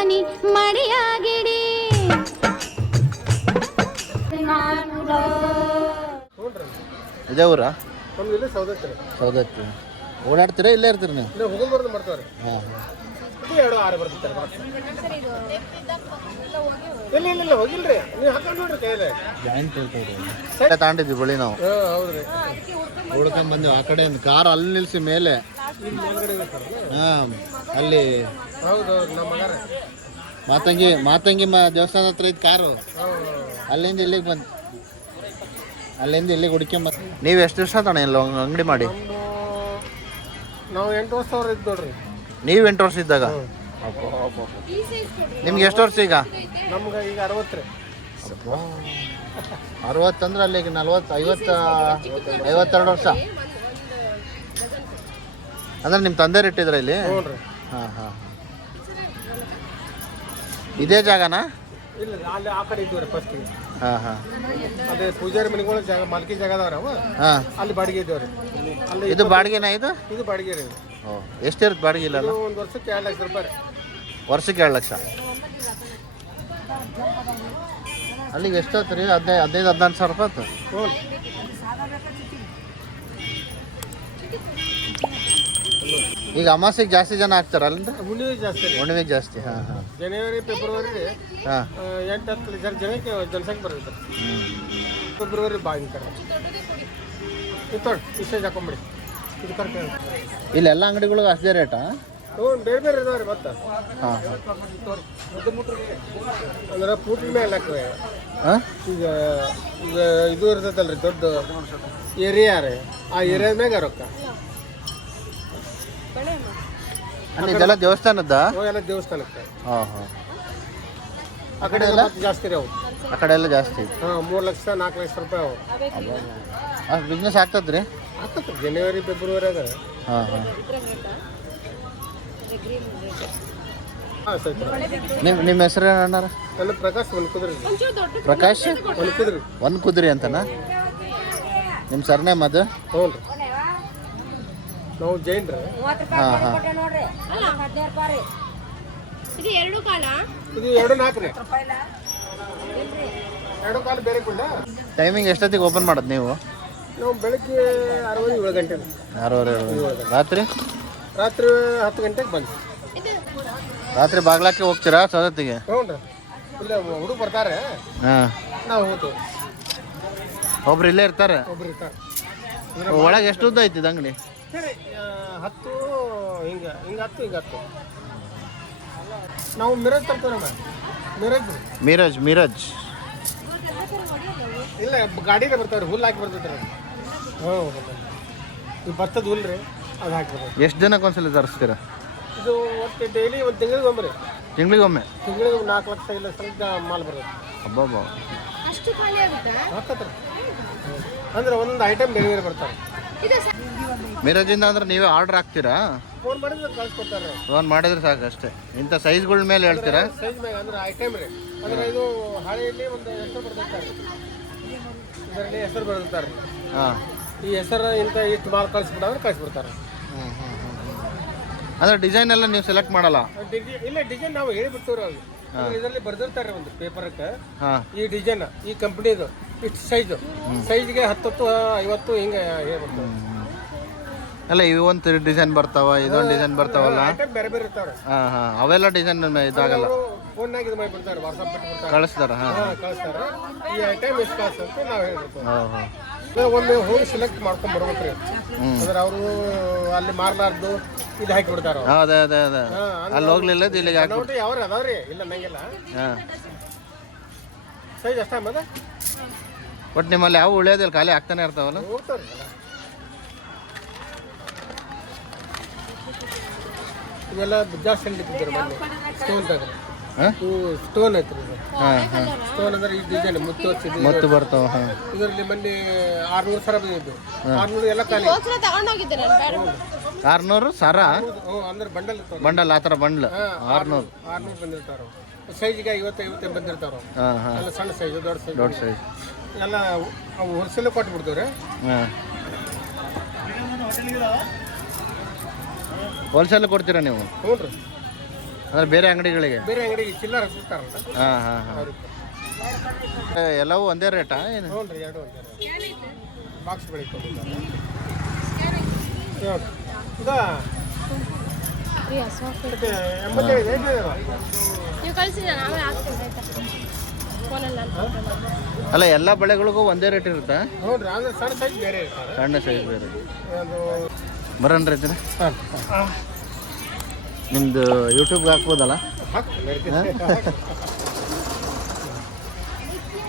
ಅಭಿಮಾನಿ ಮಡಿಯಾಗಿಡಿ. ಇದೇ ಊರಾ? ಸೌದತ್ತಿ. ಓಡಾಡ್ತೀರಾ ಇಲ್ಲೇ ಇರ್ತೀರಿ ನೀವು? ಮಾಡ್ತಾರೆ. ಹಾಂ ಇಲ್ಲ ಹೋಗಿಲ್ರಿ, ನೀವು ಹಾಕೊಂಡು ನೋಡ್ರಿ ಕೈಯಲ್ಲಿ ಜಾಯಿಂಟ್ ತಗೊಂಡಿದ್ವಿ ಬಳಿ ನಾವು. ಹೌದ್ರಿ, ಹುಡ್ಕೊಂಡ್ ಬಂದ್ವಿ ಆ ಕಡೆ ಕಾರ್ ಅಲ್ಲಿ ನಿಲ್ಸಿ ಮೇಲೆ. ಹಾಂ ಅಲ್ಲಿ ಹೌದೌದು ನಮ್ಮ ಮಗಾರ ಮಾತಂಗಿ ದೇವಸ್ಥಾನ ಹತ್ರ ಇದ್ದು ಕಾರು. ಅಲ್ಲಿಂದ ಇಲ್ಲಿಗೆ ಬಂದು ಅಲ್ಲಿಂದ ಇಲ್ಲಿಗೆ ಹುಡ್ಕೊಂಬ. ನೀವು ಎಷ್ಟು ವರ್ಷ ತಾಣ ಇಲ್ಲ ಅಂಗಡಿ ಮಾಡಿ? ನಾವು 8 ವರ್ಷ ಇದ್ದು ನೋಡ್ರಿ. ನೀವು 8 ವರ್ಷ ಇದ್ದಾಗ? ನಿಮ್ಗೆ ಎಷ್ಟು ವರ್ಷ ಈಗ? ನಮ್ಗೆ ಈಗ 60 ರೀ. 60 ಅಂದ್ರೆ ಅಲ್ಲಿಗೆ 52 ವರ್ಷ ಅಂದ್ರೆ ನಿಮ್ಮ ತಂದೆ ಇಟ್ಟಿದ್ರ ಇಲ್ಲಿ? ಹಾಂ ಹಾಂ. ಇದೇ ಜಾಗನಾ? ಇಲ್ಲ, ಅಲ್ಲಿ ಆ ಕಡೆ ಇದ್ದೀವಿ ರೀ ಫಸ್ಟ್. ಹಾಂ ಹಾಂ. ಅದೇ ಪೂಜಾರಿ ಮನೆಗಳ ಜಾಗ, ಮಾಲ್ಕಿ ಜಾಗ ಅದಾವ್ರಿ ಅವ. ಹಾಂ, ಅಲ್ಲಿ ಬಾಡಿಗೆ ಇದ್ದೇವ್ರಿ. ಅಲ್ಲಿ ಇದು ಬಾಡಿಗೆನಾ? ಇದು ಬಾಡಿಗೆ ರೀ. ಓ, ಎಷ್ಟಿರುತ್ತೆ ಬಾಡಿಗೆ? ಇಲ್ಲ, ಒಂದು ವರ್ಷಕ್ಕೆ 2 ಲಕ್ಷ ರೂಪಾಯಿ. ವರ್ಷಕ್ಕೆ 2 ಲಕ್ಷ. ಅಲ್ಲಿಗೆ ಎಷ್ಟಾಯ್ತು ರೀ? 15-16 ಸಾವಿರ ರೂಪಾಯಿ ಆಯ್ತು. ಹ್ಞೂ. ಈಗ ಅಮಾಸಿಗೆ ಜಾಸ್ತಿ ಜನ ಆಗ್ತಾರ ಅಲ್ಲಿಂದ? ಹುಣ್ಣಿಮೆಗೆ ಜಾಸ್ತಿ ರೀ. ಹುಣ್ಣಿಮೆಗೆ ಜಾಸ್ತಿ. ಹಾಂ ಹಾಂ. ಜನವರಿ ಫೆಬ್ರವರಿ ರೀ. ಹಾಂ, 8-10 ಜನಕ್ಕೆ ಜನಸಂಖ್ಯೆ ಬರುತ್ತೆ. ಫೆಬ್ರವರಿ ಭಯಂಕರ ವಿಶೇಷ ಹಾಕೊಂಬಿಡಿ. ಇದು ಕರೆಕ್ಟ್. ಇಲ್ಲೆಲ್ಲ ಅಂಗಡಿಗಳು ಅಷ್ಟೇ ರೇಟಾ? ಹ್ಞೂ, ಬೇರೆ ಬೇರೆ ಇದಾವೆ ರೀ ಮತ್ತೆ. ಹಾಂ ಅಂದ್ರೆ ಪೂಟಿ ಮೇಲೆ ಹಾಕ್ರಿ. ಹಾಂ, ಈಗ ಈಗ ಇದು ಇರ್ತೈತಲ್ರಿ ದೊಡ್ಡ ಏರಿಯಾ ರೀ, ಆ ಏರಿಯಾದ ಮ್ಯಾಗ ರೊಕ್ಕ. ಇದೆಲ್ಲ ದೇವಸ್ಥಾನದ? ಎಲ್ಲ ದೇವಸ್ಥಾನಕ್ಕೆ. ಹಾಂ ಹಾಂ. ಆ ಕಡೆ ಎಲ್ಲ ಜಾಸ್ತಿ ರೀ ಅವು. ಆ ಕಡೆ ಎಲ್ಲ ಜಾಸ್ತಿ. ಹಾಂ, 3 ಲಕ್ಷ 4 ಲಕ್ಷ ರೂಪಾಯಿ ಅವು. ಅಷ್ಟು ಬಿಸ್ನೆಸ್ ಆಗ್ತದೆ ರೀ? ಆಗ್ತದೆ ಜನವರಿ ಫೆಬ್ರವರಿ ಅದ. ಹಾಂ ಹಾಂ. ಹಾಂ ಸರಿ. ನಿಮ್ಮ ಹೆಸರು ಅಣ್ಣಾರ? ನನ್ನ ಪ್ರಕಾಶ್ ಒನ್ಕುದ್ರಿ. ಪ್ರಕಾಶ್ ಒನ್ಕುದ್ರಿ. ಒನ್ಕುದ್ರಿ ಅಂತನಾ ನಿಮ್ಮ ಸರ್ನೇಮ್? ಅದು? ಹ್ಞೂ ರೀ, ನಾವು ಜೈನ್ ರೀ. ಹಾಂ ಹಾಂ. ಇದು 2 ಕಾಲ, ಇದು 2-4 ರೀ. 2 ಕಾಲು ಬೇರೆ ಕೂಡ. ಟೈಮಿಂಗ್ ಎಷ್ಟೊತ್ತಿಗೆ ಓಪನ್ ಮಾಡೋದು ನೀವು? ನಾವು ಬೆಳಗ್ಗೆ 6-7 ಗಂಟೆ. 6:30. ರಾತ್ರಿ? ರಾತ್ರಿ 10 ಗಂಟೆಗೆ ಬಂದು. ರಾತ್ರಿ ಬಾಗ್ಲಾಕೆ ಹೋಗ್ತೀರಾ ಸೌದತ್ತಿಗೆ? ಹ್ಞೂ ರೀ. ಇಲ್ಲ, ಹುಡುಗ ಬರ್ತಾರೆ, ಹಾಂ, ನಾವು ಹೋಗ್ತೀವಿ. ಒಬ್ರು ಇಲ್ಲೇ ಇರ್ತಾರೆ? ಒಬ್ರು ಇರ್ತಾರೆ. ಒಳಗೆ ಎಷ್ಟು ಉದ್ದ ಐತಿದ್ದು ಅಂಗಡಿ? ಸರಿ, 10 ಹಿಂಗೆ 10. ನಾವು ಮಿರಜ್ ತರ್ತೀವಿ ನಮ್ಮ ಮಿರಜ್. ಇಲ್ಲ, ಗಾಡಿಗೆ ಬರ್ತಾವ್ರಿ, ಹುಲ್ಲು ಹಾಕಿ ಬರ್ತೈತೆ ರೀ. ಹ್ಞೂ, ಈ ಭತ್ತದ ಹುಲ್ಲು ರೀ, ಅದು ಹಾಕಿ ಬರ್ತೈತೆ. ಎಷ್ಟು ದಿನಕ್ಕೆ ಒಂದ್ಸಲ ತರಿಸ್ತೀರಾ? ಇದು ಒಟ್ಟು ಡೈಲಿ 1 ತಿಂಗಳಿಗೊಮ್ಮೆ ರೀ. ತಿಂಗಳಿಗೊಮ್ಮೆ? ತಿಂಗಳಿಗೆ 4 ಲಕ್ಷ 5 ಲಕ್ಷ ಮಾಲ್ ಬರ್ತೈತೆ. ಹಬ್ಬ ಅಷ್ಟು ಖಾಲಿ ಆಗುತ್ತಾ? ಹಾಕತ್ರಿ. ಅಂದ್ರೆ ಒಂದೊಂದು ಐಟಮ್ ಬೇರೆ ಬೇರೆ ಬರ್ತಾರೆ. ಮಿರಜಿಂದ ಅಂದ್ರೆ ನೀವೇ ಆರ್ಡರ್ ಹಾಕ್ತೀರಾ? ಫೋನ್ ಮಾಡಿದ್ರೆ ಕಳಿಸ್ಕೊಡ್ತಾರೆ. ಫೋನ್ ಮಾಡಿದ್ರೆ ಸಾಕು ಅಷ್ಟೇ. ಇಂಥ ಸೈಜ್ಗಳ ಮೇಲೆ ಹೇಳ್ತೀರಾ? ಸೈಜ್ ಮ್ಯಾಗ ಅಂದ್ರೆ ಐಟಮ್ ರೀ. ಅಂದ್ರೆ ಇದು ಹಳೆಯಲ್ಲಿ ಒಂದು ಹೆಸರು ಬರ್ದಿರ್ತಾರೆ, ಇದರಲ್ಲಿ ಹೆಸರು ಬರ್ದಿರ್ತಾರೆ. ಹಾಂ, ಈ ಹೆಸರು ಇಂಥ ಇಷ್ಟು ಮಾಲ್ ಕಳಿಸ್ಬಿಟ್ಟಾದ್ರೆ ಕಳಿಸ್ಬಿಡ್ತಾರೆ. ಅಂದ್ರೆ ಡಿಸೈನ್ ಎಲ್ಲ ನೀವು ಸೆಲೆಕ್ಟ್ ಮಾಡಲ್ಲ? ಇಲ್ಲ, ಡಿಸೈನ್ ನಾವು ಹೇಳಿಬಿಡ್ತೀವ್ರಿ ಅವ್ರಿಗೆ. ಇದರಲ್ಲಿ ಬರ್ದಿರ್ತಾರೆ ಒಂದು ಪೇಪರ್ಕ್ಕೆ, ಹಾಂ, ಈ ಡಿಸೈನ್ ಈ ಕಂಪ್ನಿದು ಇಷ್ಟು ಸೈಜ್ಗೆ 10-50 ಹಿಂಗೆ ಹೇಳ್ಬಿಡ್ತಾರೆ. ಅಲ್ಲ, ಇವೊಂದು ಡಿಸೈನ್ ಬರ್ತಾವ, ಇದೊಂದು ಡಿಸೈನ್ ಬರ್ತಾವಲ್ಲ? ಐಟಮ್ ಬೇರೆ ಬೇರೆ ಇರ್ತಾವ್ರೆ. ಹಾಂ ಹಾಂ. ಅವೆಲ್ಲ ಡಿಸೈನ್ ಇದಾಗಲ್ಲ? ಫೋನ್ನಾಗ ಇದು ಮಾಡಿಬಿಡ್ತಾರೆ, ವಾಟ್ಸಪ್ ಬಿಟ್ಬಿಡ್ತಾರೆ, ಕಳಿಸ್ತಾರ? ಹಾಂ, ಕಳಿಸ್ತಾರೆ. ಈ ಐಟಮ್ ಎಷ್ಟು ಕಾಸು ಅಂತ ನಾವು ಹೇಳ್ಬಿಡ್ತೀವಿ. ಹಾಂ ಹಾಂ. ಒಮ್ಮೆ ಹೋಗಿ ಸೆಲೆಕ್ಟ್ ಮಾಡ್ಕೊಂಡು ಬರ್ಬೇಕ್ರಿ. ಅಂದ್ರೆ ಅವರು ಅಲ್ಲಿ ಮಾರ್ಲಾರ್ದು ಇದು ಹಾಕಿ ಬಿಡ್ತಾರ. ಅದೇ ಅಲ್ಲಿ ಹೋಗ್ಲಿಲ್ಲ ಇಲ್ಲಿಗೆ ಹಾಕಿ ಯಾವ ಅದಾವ್ರಿ. ಇಲ್ಲ ನಂಗೆಲ್ಲ ಹಾಂ, ಸೈಜ್ ಅಷ್ಟ ಮದ. ಬಟ್ ನಿಮ್ಮಲ್ಲಿ ಯಾವ ಉಳಿಯೋದಿಲ್ಲ, ಖಾಲಿ ಆಗ್ತಾನೆ ಇರ್ತಾವಲ್ಲ? ಹೋಗ್ತಾವ್ರಿ. ಇವೆಲ್ಲ ಜಾಸ್ತಿ ಇಟ್ಟಿದ್ದಾರೆ ಮೊನ್ನೆ ಸ್ಟೋನ್ ತಗ. ಸ್ಟೋನ್ ಐತ್ರಿ ಇದು. ಸ್ಟೋನ್ ಅಂದ್ರೆ ಈ ಡಿಸೈನ್ ಮುತ್ತು ಬರ್ತಾವ. ಇದರಲ್ಲಿ ಮೊನ್ನೆ 600 ಸರ ಬಂದಿದ್ದು. 600 ಎಲ್ಲ ಖಾಲಿ. 600 ಸರ? ಅಂದ್ರೆ ಬಂಡಲ್ ಆ ಥರ ಬಂಡ್ಲ್ 600 ಬಂದಿರ್ತಾರ. ಸೈಜ್ಗೆ 50 ಬಂದಿರ್ತಾರ. ಎಲ್ಲ ಸಣ್ಣ ಸೈಜ್, ದೊಡ್ಡ ಸೈಜ್ ಎಲ್ಲ ಅವು ಹೋಲ್ಸೇಲ್ ಕೊಟ್ಟು ಬಿಡ್ತೀವ್ರಿ. ಹೋಲ್ಸೇಲ್ ಕೊಡ್ತೀರಾ ನೀವು? ಹ್ಞೂ ರೀ. ಅಂದ್ರೆ ಬೇರೆ ಅಂಗಡಿಗಳಿಗೆ? ಬೇರೆ ಅಂಗಡಿಗೆ ಚಿಲ್ಲರ್ ಹಚ್ಚಿರ್ತಾರಲ್ಲ ಹಾಂ ಹಾಂ ಹಾಂ. ಎಲ್ಲವೂ ಒಂದೇ ರೇಟಾ ಏನು? ಹ್ಞೂ ರೀ, ಎರಡು ಒಂದೇ ಬಾಕ್ಸ್ ಬೆಳಿತಾರೆ. ಇದು 85 ರೇಟ್ ಇದೆ. ನೀವು ಕಳಿಸಿದ ನಾವೇ ಹಾಕ್ತೀವಿ ಆಯ್ತಾ ಫೋನಲ್ಲಿ ಅಲ್ಲ ಎಲ್ಲ ಬಳೆಗಳಿಗೂ ಒಂದೇ ರೇಟ್ ಇರುತ್ತಾ? ಹ್ಞೂ ರೀ, ಅಂದ್ರೆ ಸಣ್ಣ ಸೈಜ್ ಬೇರೆ ಇರ್ತಾರೆ. ಸಣ್ಣ ಸೈಜ್ ಬೇರೆ. ಅದು ಬರೋಣ್ರಿ ಇದನ್ನ ನಿಮ್ಮದು ಯೂಟ್ಯೂಬ್ಗೆ ಹಾಕ್ಬೋದಲ್ಲ? ಹಾಕ್ತೀನಿ